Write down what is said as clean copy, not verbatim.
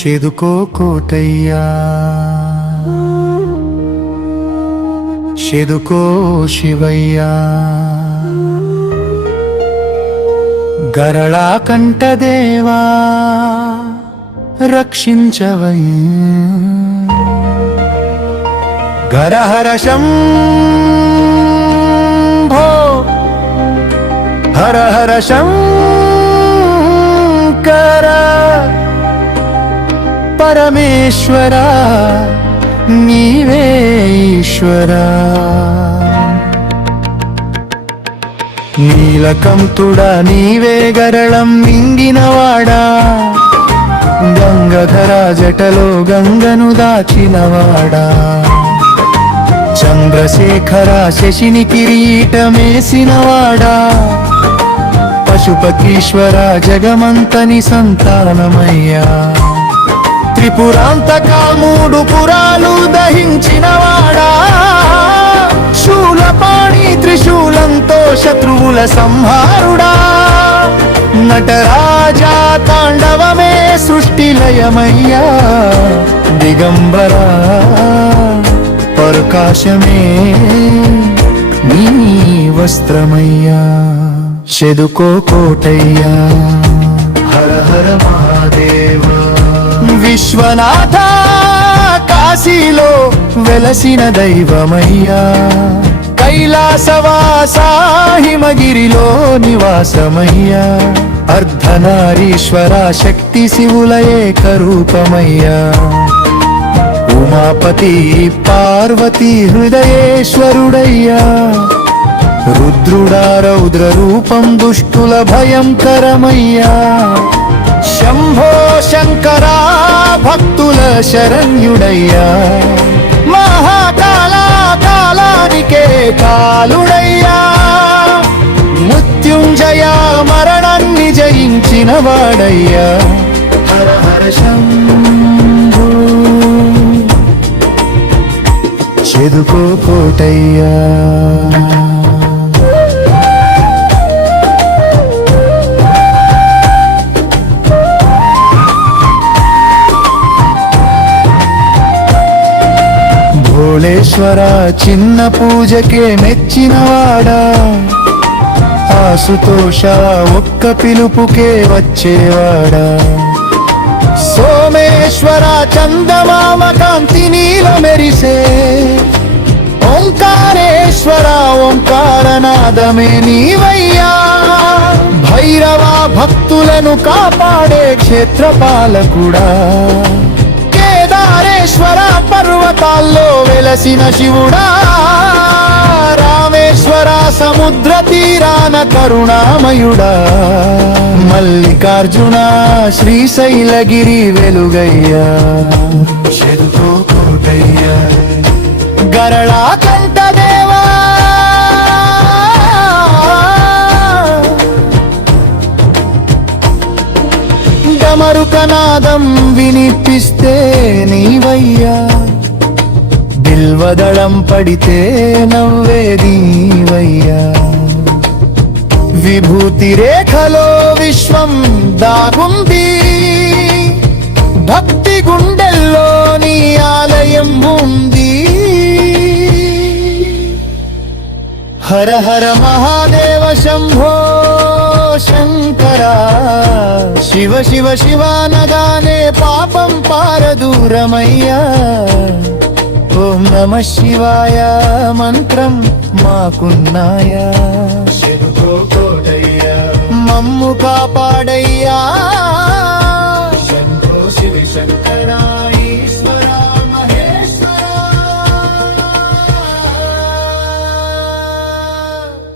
షెదుకో కోటయ్యా షెదుకో శివయ్యా గరళా కంఠదేవా రక్షించవయ్యా గరహర శంభో హర హర శంకర పరమేశ్వర నీవే ఈశ్వరా నీలకంఠుడా నీవే గరళం మింగినవాడా గంగధర జటలో గంగను దాచినవాడా చంద్రశేఖర శశిని కిరీటమేసినవాడా పశుపతీశ్వర జగమంతని సంతానమయ్యా త్రిపురాంతక మూడు పురాలు దహించినవాడా శూలపాణి త్రిశూలంతో శత్రువుల సంహారుడా నటరాజా తాండవమే సృష్టిలయమయ్యా దిగంబరా ప్రకాశమే నీ వస్త్రమయ్యా షెదుకో కోటయ్యా హర హర మహాదేవ విశ్వనాథ కాశీలో వెలసిన దైవమయ్యా కైలాసవాస హిమగిరిలో నివాసమయ్యా అర్ధనారీశ్వర శక్తి శివుల ఏకరూపమయ్యా ఉమాపతి పార్వతీ హృదయేశ్వరుడయ్యా రుద్రుడా రౌద్ర రూపం దుష్టుల భయంకరమయ్యా శంభో శంకరా భక్తుల శరణ్యుడయ్యా మహాకాళ కాలానికే కాలుడయ్యా మృత్యుంజయ మరణాన్ని జయించిన వాడయ్యా హర హర శంభో షెదుకో కోటయ్యా భోళేశ్వర చిన్న పూజకే మెచ్చినవాడా ఆశుతోష ఒక్క పిలుపుకే వచ్చేవాడా సోమేశ్వర చందమామ కాంతి నీల మెరిసే ఓంకారేశ్వర ఓంకారనాదమే నీవయ్యా భైరవ భక్తులను కాపాడే క్షేత్రపాలకుడా కేదారేశ్వర పర్వతాల్లో వెలసిన శివుడా రామేశ్వర సముద్ర తీరాన కరుణామయుడా మల్లికార్జున శ్రీశైలగిరి వెలుగయ్యా షెదుకో కోటయ్యా గరళా కంఠదేవా డమరుకనాదం వినిపిస్తే నీవయ్యా బిల్వదళం పడితే నవ్వేదీవయ్యా విభూతి రేఖలో విశ్వం దాగుంది భక్తి గుండెల్లో నీ ఆలయం ఉంది హర హర మహాదేవ శంభో శంకర శివ శివ శివానగానే పాపం పారదూరమయ్యా ఓం నమ శివాయ మంత్రం మాకున్నాయా షెదుకో కోటయ్యా మమ్ము కాపాడయ్యా శంభో శివ శంకరా